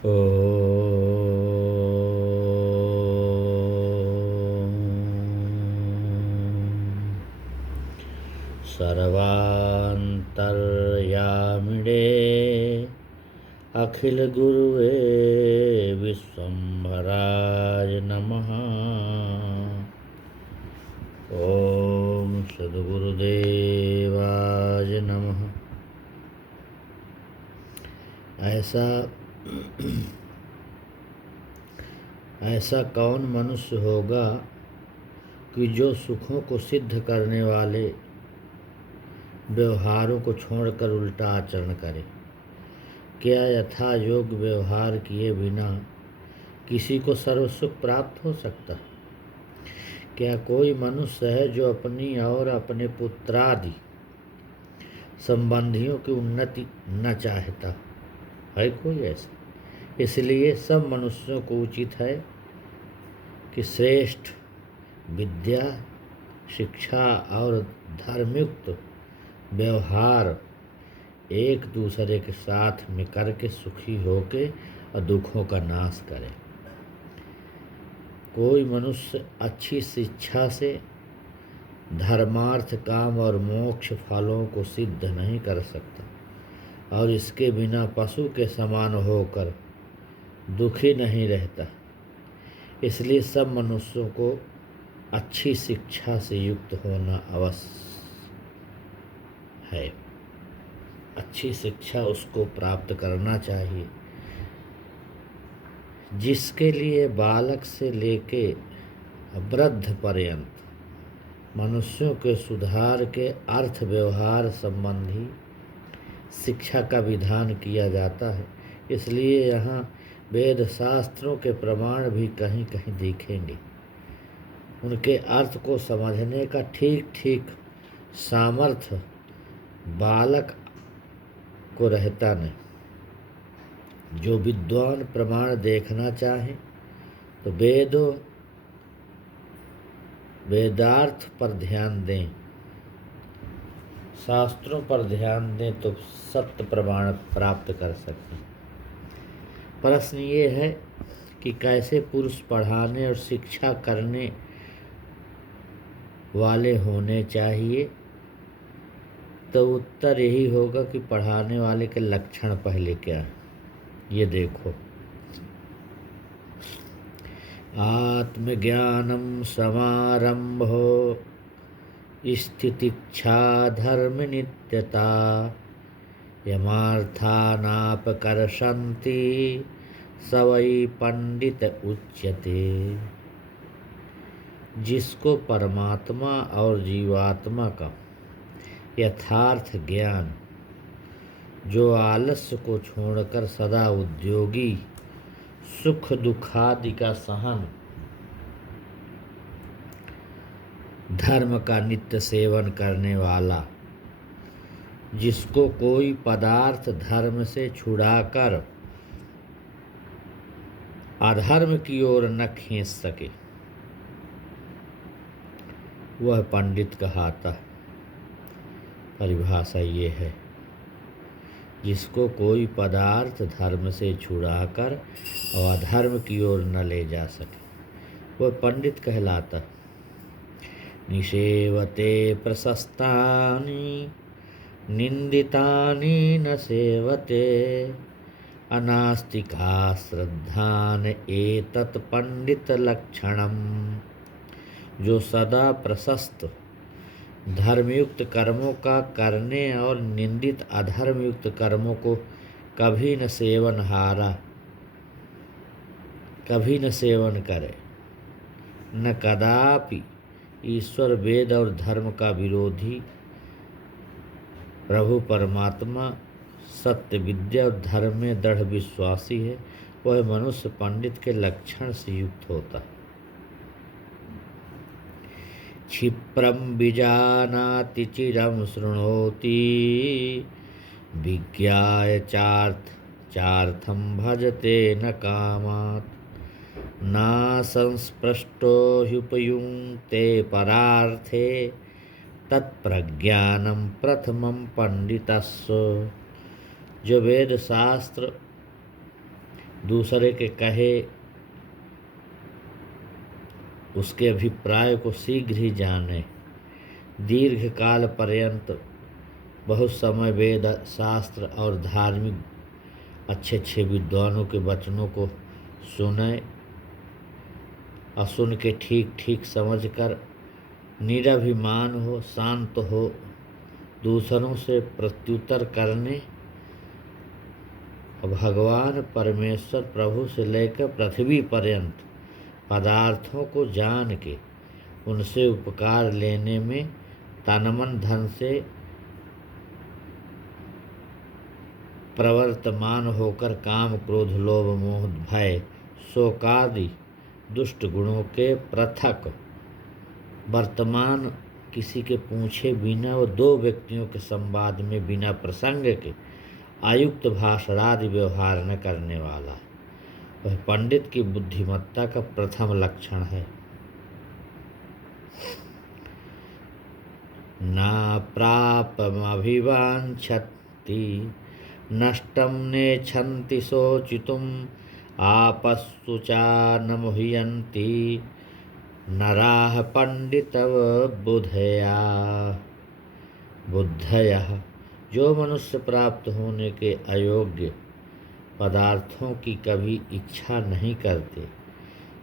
ॐ सर्वान्तर्यामिणे अखिलगुरुवे विश्वम्भराय नमः। ॐ सद्गुरुदेवाय नमः। ऐसा कौन मनुष्य होगा कि जो सुखों को सिद्ध करने वाले व्यवहारों को छोड़कर उल्टा आचरण करे। क्या यथा योग्य व्यवहार किए बिना किसी को सर्व सुख प्राप्त हो सकता? क्या कोई मनुष्य है जो अपनी और अपने पुत्रादि संबंधियों की उन्नति न चाहता है? कोई ऐसा? इसलिए सब मनुष्यों को उचित है कि श्रेष्ठ विद्या, शिक्षा और धर्मयुक्त व्यवहार एक दूसरे के साथ में करके सुखी होके और दुखों का नाश करे। कोई मनुष्य अच्छी शिक्षा से धर्मार्थ, काम और मोक्ष फलों को सिद्ध नहीं कर सकता और इसके बिना पशु के समान होकर दुखी नहीं रहता। इसलिए सब मनुष्यों को अच्छी शिक्षा से युक्त होना आवश्यक है। अच्छी शिक्षा उसको प्राप्त करना चाहिए, जिसके लिए बालक से लेके वृद्ध पर्यंत मनुष्यों के सुधार के अर्थ व्यवहार संबंधी शिक्षा का विधान किया जाता है। इसलिए यहाँ वेद शास्त्रों के प्रमाण भी कहीं कहीं दिखेंगे। उनके अर्थ को समझने का ठीक ठीक सामर्थ्य बालक को रहता नहीं। जो विद्वान प्रमाण देखना चाहे तो वेदार्थ पर ध्यान दें, शास्त्रों पर ध्यान दें तो सत्य प्रमाण प्राप्त कर सकते हैं। प्रश्न ये है कि कैसे पुरुष पढ़ाने और शिक्षा करने वाले होने चाहिए? तो उत्तर यही होगा कि पढ़ाने वाले के लक्षण पहले क्या है ये देखो। आत्मज्ञानम समारंभो स्थितिच्छा धर्म नित्यता यमार्थानापकर्षन्ति स वै पंडित उच्यते। जिसको परमात्मा और जीवात्मा का यथार्थ ज्ञान, जो आलस्य को छोड़कर सदा उद्योगी, सुख दुखादि का सहन, धर्म का नित्य सेवन करने वाला, जिसको कोई पदार्थ धर्म से छुड़ाकर अधर्म की ओर न खींच सके, वह पंडित कहलाता है। परिभाषा ये है, जिसको कोई पदार्थ धर्म से छुड़ाकर और अधर्म की ओर न ले जा सके, वह पंडित कहलाता है। निषेवते प्रशस्तानि निंदितानि न सेवते अनास्तिका श्रद्धान एतत् पंडित लक्षणम। जो सदा प्रशस्त धर्मयुक्त कर्मों का करने और निंदित अधर्मयुक्त कर्मों को कभी न सेवन करे, न कदापि ईश्वर, वेद और धर्म का विरोधी, प्रभु परमात्मा, सत्य, विद्या और धर्म में दृढ़ विश्वासी है, वह मनुष्य पंडित के लक्षण से युक्त होता है। क्षिप्रम बीजानाति चिरम शृणोति विज्ञाय चार्थम भजते न कामात् न संस्पृष्टो ह्युपयुङ्क्ते परार्थे तत्प्रज्ञानम प्रथमम पंडितस्व। जो वेद शास्त्र दूसरे के कहे उसके अभिप्राय को शीघ्र ही जाने, दीर्घ काल पर्यंत बहुत समय वेद शास्त्र और धार्मिक अच्छे अच्छे विद्वानों के वचनों को सुने और सुन के ठीक ठीक समझकर निरभिमान हो, शांत हो, दूसरों से प्रत्युत्तर करने और भगवान परमेश्वर प्रभु से लेकर पृथ्वी पर्यंत पदार्थों को जान के उनसे उपकार लेने में तन मन धन से प्रवर्तमान होकर काम क्रोध लोभ मोह भय शोकादि दुष्ट गुणों के पृथक वर्तमान किसी के पूछे बिना और दो व्यक्तियों के संवाद में बिना प्रसंग के आयुक्त भाषणादि व्यवहार न करने वाला, वह पंडित की बुद्धिमत्ता का प्रथम लक्षण है। ना प्रापमभिवाञ्छति नष्टं नेच्छन्ति शोचितुम् आपस्तु चा न मुह्यन्ति नराः बुद्धयः। जो मनुष्य प्राप्त होने के अयोग्य पदार्थों की कभी इच्छा नहीं करते,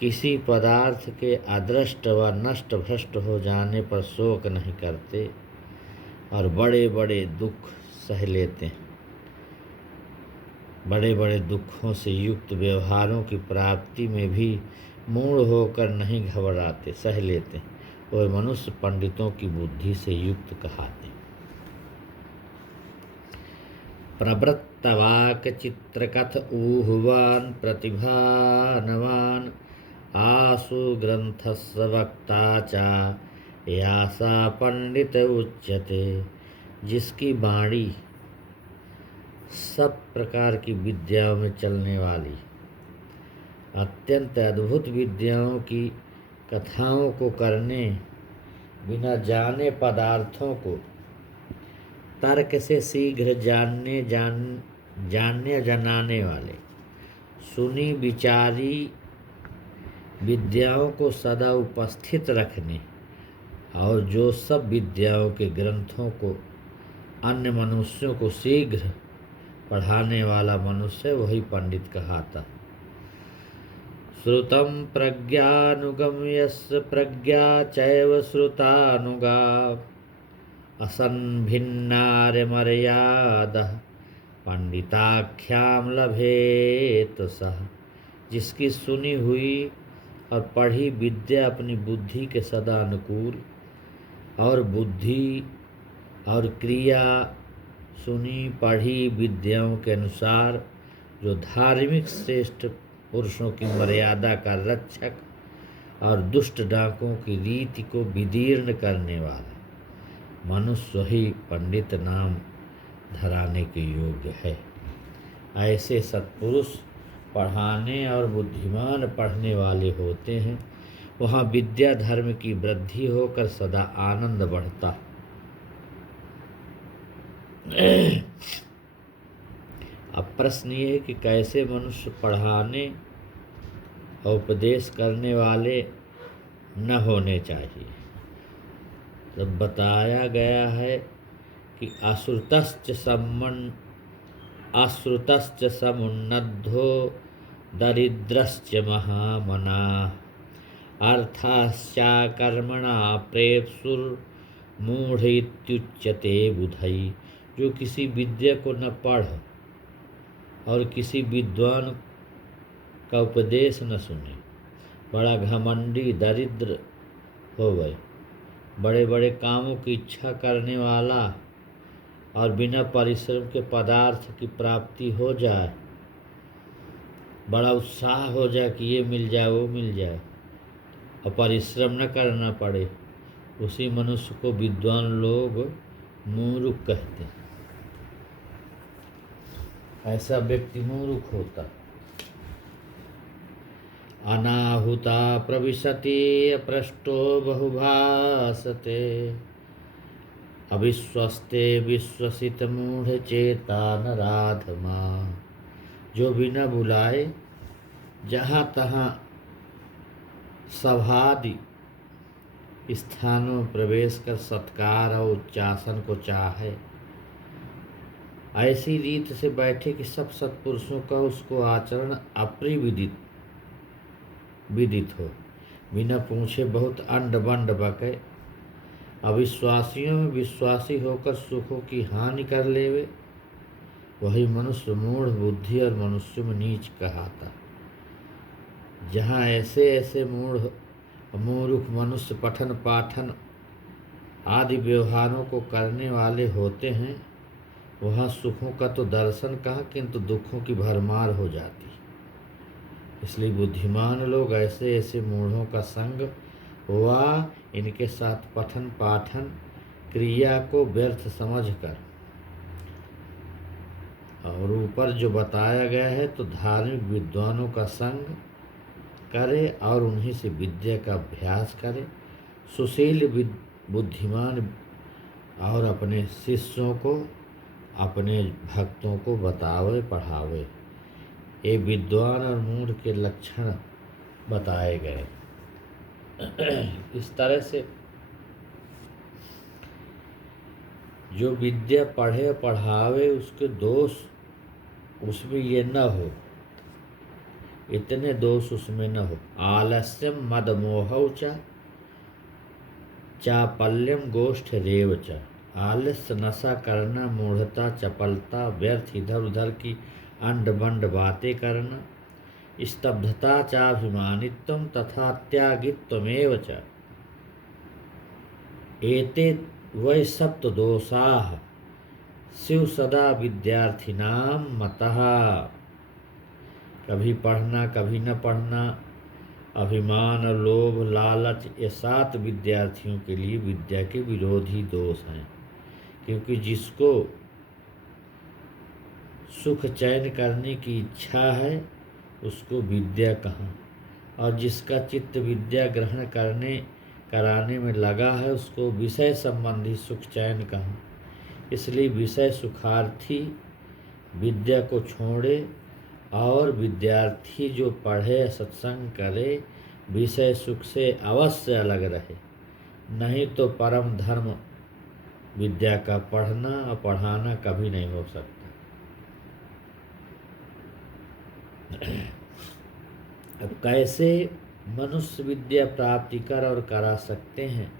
किसी पदार्थ के अदृष्ट व नष्ट भ्रष्ट हो जाने पर शोक नहीं करते और बड़े बड़े दुख सह लेते हैं, बड़े बड़े दुखों से युक्त व्यवहारों की प्राप्ति में भी मूढ़ होकर नहीं घबराते, सह लेते हैं, वह मनुष्य पंडितों की बुद्धि से युक्त कहाते हैं। प्रवृत्तवाक चित्रकथ ऊहवान प्रतिभानवान आसु ग्रंथस्य वक्ता चा यासा पंडित उच्यते। जिसकी वाणी सब प्रकार की विद्याओं में चलने वाली, अत्यंत अद्भुत विद्याओं की कथाओं को करने, बिना जाने पदार्थों को तर्क से शीघ्र जानने जनाने वाले, सुनी विचारी विद्याओं को सदा उपस्थित रखने और जो सब विद्याओं के ग्रंथों को अन्य मनुष्यों को शीघ्र पढ़ाने वाला मनुष्य वही पंडित कहाता। श्रुतं प्रज्ञानुगम्यस्य प्रज्ञा चैव श्रुतानुगा असंभिन्नार्यमर्यादः पंडिताख्यां लभेत सः। जिसकी सुनी हुई और पढ़ी विद्या अपनी बुद्धि के सदा अनुकूल और बुद्धि और क्रिया सुनी पढ़ी विद्याओं के अनुसार जो धार्मिक श्रेष्ठ पुरुषों की मर्यादा का रक्षक और दुष्ट डाकों की रीति को विदीर्ण करने वाला मनुष्य ही पंडित नाम धराने के योग्य है। ऐसे सत्पुरुष पढ़ाने और बुद्धिमान पढ़ने वाले होते हैं, वहाँ विद्या धर्म की वृद्धि होकर सदा आनंद बढ़ता। अब प्रश्न ये है कि कैसे मनुष्य पढ़ाने और उपदेश करने वाले न होने चाहिए। तो बताया गया है कि अश्रुतश्च समुन्नद्धो दरिद्रश्च महामनाः अर्थाश्चाकर्मणा प्रेप्सुर्मूढ़ इत्युच्यते बुधई। जो किसी विद्या को न पढ़ और किसी विद्वान का उपदेश न सुने, बड़ा घमंडी दरिद्र हो गए, बड़े बड़े कामों की इच्छा करने वाला और बिना परिश्रम के पदार्थ की प्राप्ति हो जाए, बड़ा उत्साह हो जाए कि ये मिल जाए वो मिल जाए और परिश्रम न करना पड़े, उसी मनुष्य को विद्वान लोग मूर्ख कहते हैं। ऐसा व्यक्ति मूर्ख होता। अनाहुता प्रविशति अपृष्टो बहुभासते अविश्वस्ते विश्वसित मूढ़ चेता नराधमा। जो बिना बुलाए जहाँ तहाँ सभादि स्थानों में प्रवेश कर सत्कार और उच्चासन को चाहे, ऐसी रीत से बैठे कि सब सत्पुरुषों का उसको आचरण अप्रिय विदित हो, बिना पूछे बहुत अंड बंड बके, अविश्वासियों में विश्वासी होकर सुखों की हानि कर लेवे, वही मनुष्य मूढ़ बुद्धि और मनुष्य में नीच कहाता। जहाँ ऐसे ऐसे मूर्ख मनुष्य पठन पाठन आदि व्यवहारों को करने वाले होते हैं, वहाँ सुखों का तो दर्शन कहाँ, किंतु दुखों की भरमार हो जाती। इसलिए बुद्धिमान लोग ऐसे ऐसे मूढ़ों का संग व इनके साथ पठन पाठन क्रिया को व्यर्थ समझकर, और ऊपर जो बताया गया है तो धार्मिक विद्वानों का संग करे और उन्हीं से विद्या का अभ्यास करे, सुशील बुद्धिमान और अपने शिष्यों को अपने भक्तों को बतावे पढ़ावे। ये विद्वान और मूढ़ के लक्षण बताए गए। इस तरह से जो विद्या पढ़े पढ़ावे उसके दोष उसमें ये न हो, इतने दोष उसमें न हो। आलस्यम मद मोहौ च चापल्यम गोष्ठ रेव च। आलस्य नशा करना, मूढ़ता चपलता, व्यर्थ इधर उधर की अंड बंड बातें करना, स्तब्धता चाभिमानित्वम तथा त्यागित्वमेव च। एते वै सप्त दोषाः शिव सदा विद्यार्थिनां मतः। कभी पढ़ना कभी न पढ़ना, अभिमान लोभ लालच, ये 7 विद्यार्थियों के लिए विद्या के विरोधी दोष हैं। क्योंकि जिसको सुख चैन करने की इच्छा है उसको विद्या कहाँ, और जिसका चित्त विद्या ग्रहण कराने में लगा है उसको विषय संबंधी सुख चैन कहाँ। इसलिए विषय सुखार्थी विद्या को छोड़े और विद्यार्थी जो पढ़े सत्संग करे विषय सुख से अवश्य अलग रहे, नहीं तो परम धर्म विद्या का पढ़ना और पढ़ाना कभी नहीं हो सकता। अब कैसे मनुष्य विद्या प्राप्ति कर और करा सकते हैं,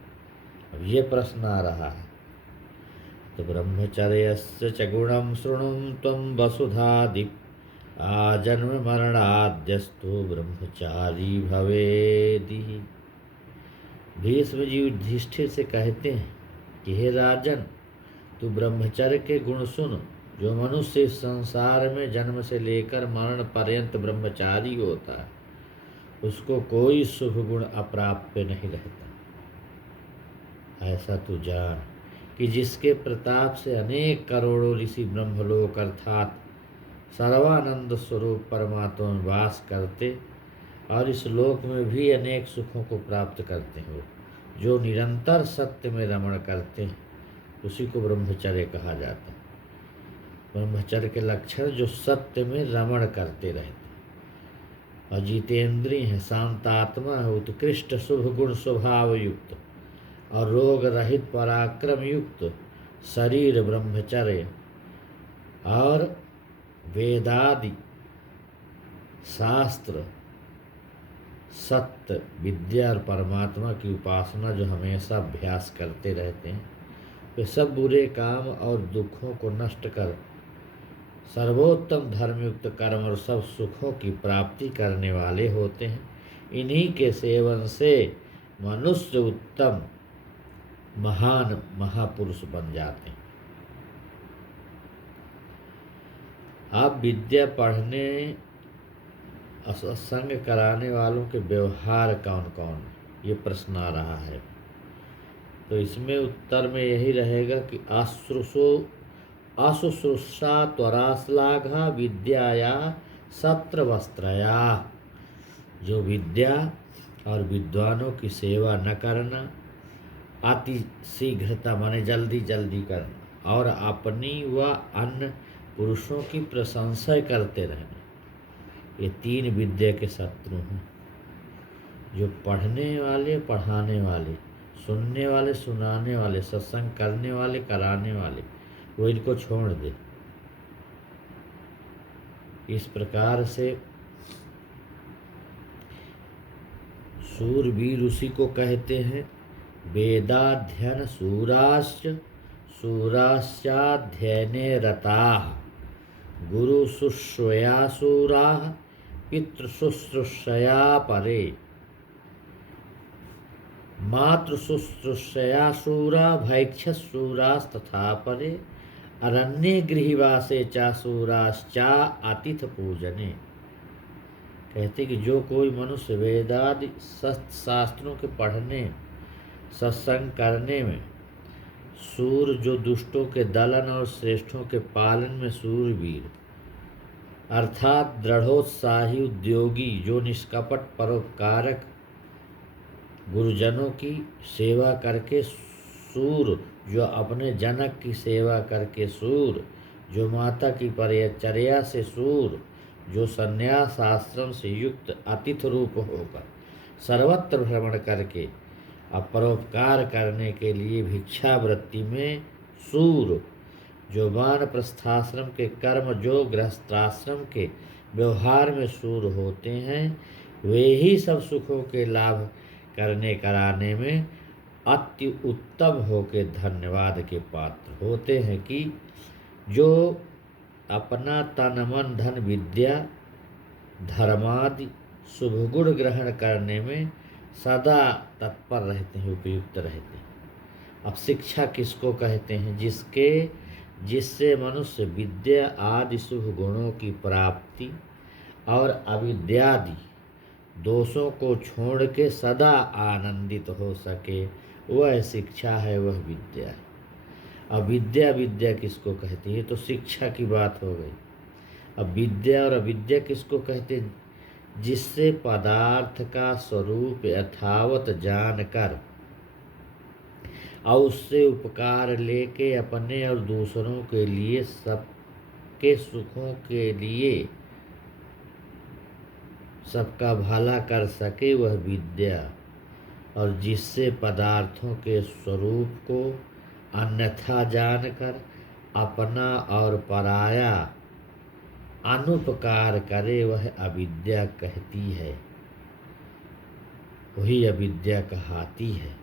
अब ये प्रश्न आ रहा है। तो ब्रह्मचर्यस्य च गुणं शृणुं त्वं वसुधादि आजन्म मरणाद्यस्तु ब्रह्मचारी भवेदि। भीष्म जी युधिष्ठिर से कहते हैं कि हे राजन, तू ब्रह्मचर्य के गुण सुन। जो मनुष्य इस संसार में जन्म से लेकर मरण पर्यंत ब्रह्मचारी होता है उसको कोई शुभ गुण अप्राप्य नहीं रहता। ऐसा तू जान कि जिसके प्रताप से अनेक करोड़ों ऋषि ब्रह्मलोक अर्थात सर्वानंद स्वरूप परमात्मा में वास करते और इस लोक में भी अनेक सुखों को प्राप्त करते हो, जो निरंतर सत्य में रमण करते हैं उसी को ब्रह्मचर्य कहा जाता है। ब्रह्मचर्य के लक्षण जो सत्य में रमण करते रहते, और जितेंद्रिय है, शांतात्मा है, उत्कृष्ट शुभ गुण स्वभाव युक्त और रोग रहित पराक्रम युक्त शरीर ब्रह्मचर्य और वेदादि शास्त्र सत्य विद्या और परमात्मा की उपासना जो हमेशा अभ्यास करते रहते हैं, वे सब बुरे काम और दुखों को नष्ट कर सर्वोत्तम धर्मयुक्त कर्म और सब सुखों की प्राप्ति करने वाले होते हैं। इन्हीं के सेवन से मनुष्य उत्तम महान महापुरुष बन जाते हैं। आप विद्या पढ़ने सत्संग कराने वालों के व्यवहार कौन कौन, ये प्रश्न आ रहा है। तो इसमें उत्तर में यही रहेगा कि अशुश्रूषा त्वराश्लाघा विद्याया सत्र वस्त्रया। जो विद्या और विद्वानों की सेवा न करना, अति शीघ्रता माने जल्दी जल्दी करना, और अपनी व अन्य पुरुषों की प्रशंसा करते रहना, ये 3 विद्या के शत्रु हैं। जो पढ़ने वाले, पढ़ाने वाले, सुनने वाले, सुनाने वाले, सत्संग करने वाले, कराने वाले, वो इनको छोड़ दे। इस प्रकार से सूरवीर उसी को कहते हैं। वेदाध्ययन सूराश्च सूराश्चाध्ययने रताः गुरु शुश्रूषया सूराः पितृशुश्रूषया परे मातृशुश्रूषया शूरा भैक्षशूरास्तथा परे अरण्ये गृहवासे चा शूराश्चा आतिथ पूजने। कहते कि जो कोई मनुष्य वेदादि शास्त्रों के पढ़ने, सत्संग करने में सूर, जो दुष्टों के दलन और श्रेष्ठों के पालन में सूरवीर, अर्थात दृढ़ोत्साही उद्योगी, जो निष्कपट परोपकारक, गुरुजनों की सेवा करके सूर, जो अपने जनक की सेवा करके सूर, जो माता की परिचर्या से सूर, जो संन्यास आश्रम से युक्त अतिथ रूप होकर सर्वत्र भ्रमण करके अपरोपकार करने के लिए भिक्षावृत्ति में सूर, जो वानप्रस्थाश्रम के कर्म, जो गृहस्थाश्रम के व्यवहार में सूर होते हैं, वे ही सब सुखों के लाभ करने कराने में अति उत्तम होके धन्यवाद के पात्र होते हैं। कि जो अपना तन मन धन विद्या धर्मादि शुभ गुण ग्रहण करने में सदा तत्पर रहते हैं, उपयुक्त रहते हैं। अब शिक्षा किसको कहते हैं? जिससे मनुष्य विद्या आदि शुभ गुणों की प्राप्ति और अविद्यादि दोषों को छोड़ के सदा आनंदित हो सके, वह शिक्षा है, वह विद्या है। अब विद्या किसको कहती है? तो शिक्षा की बात हो गई। अब विद्या और अविद्या किसको कहते हैं? जिससे पदार्थ का स्वरूप यथावत जानकर और उससे उपकार लेके अपने और दूसरों के लिए, सबके सुखों के लिए सबका भला कर सके, वह विद्या। और जिससे पदार्थों के स्वरूप को अन्यथा जानकर अपना और पराया अनुपकार करे, वह अविद्या कहती है, वही अविद्या कहलाती है।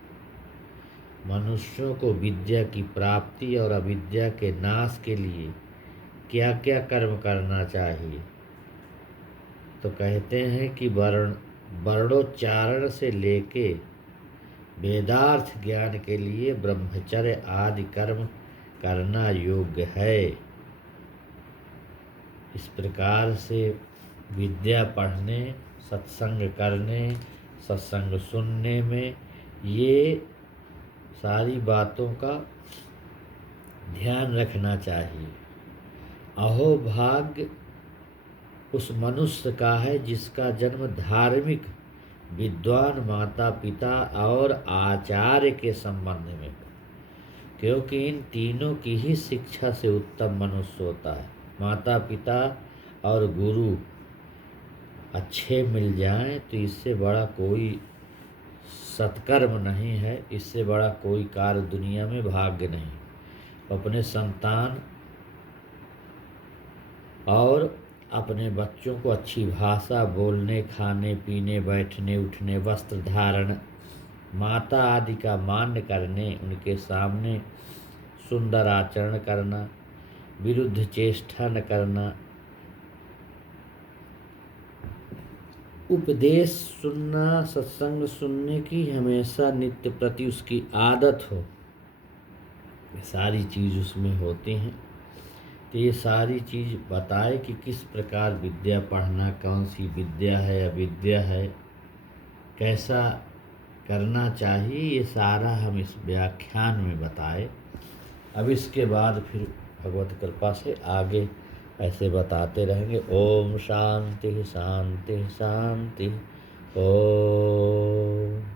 मनुष्यों को विद्या की प्राप्ति और अविद्या के नाश के लिए क्या क्या कर्म करना चाहिए? तो कहते हैं कि वर्णोच्चारण से लेके वेदार्थ ज्ञान के लिए ब्रह्मचर्य आदि कर्म करना योग्य है। इस प्रकार से विद्या पढ़ने, सत्संग करने, सत्संग सुनने में ये सारी बातों का ध्यान रखना चाहिए। अहो भाग्य उस मनुष्य का है जिसका जन्म धार्मिक, विद्वान माता पिता और आचार्य के संबंध में हो, क्योंकि इन तीनों की ही शिक्षा से उत्तम मनुष्य होता है। माता पिता और गुरु अच्छे मिल जाएं तो इससे बड़ा कोई सत्कर्म नहीं है, इससे बड़ा कोई कार्य दुनिया में भाग्य नहीं। अपने संतान और अपने बच्चों को अच्छी भाषा बोलने, खाने पीने, बैठने उठने, वस्त्र धारण, माता आदि का मान करने, उनके सामने सुंदर आचरण करना, विरुद्ध चेष्टा न करना, उपदेश सुनना, सत्संग सुनने की हमेशा नित्य प्रति उसकी आदत हो, ये सारी चीज़ उसमें होती हैं। तो ये सारी चीज़ बताए कि किस प्रकार विद्या पढ़ना, कौन सी विद्या है, अविद्या है, कैसा करना चाहिए, ये सारा हम इस व्याख्यान में बताए। अब इसके बाद फिर भगवत कृपा से आगे ऐसे बताते रहेंगे। ओम शांति शांति शांति। ओम।